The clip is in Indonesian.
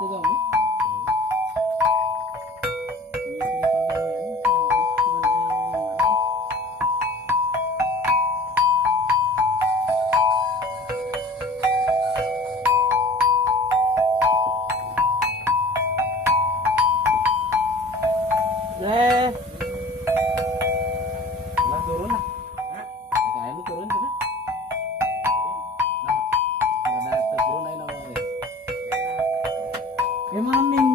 Itu kami. Eh, lah turun lah. Kayak lu turun sana. Nah, ada turun aja nama. Gimana nih?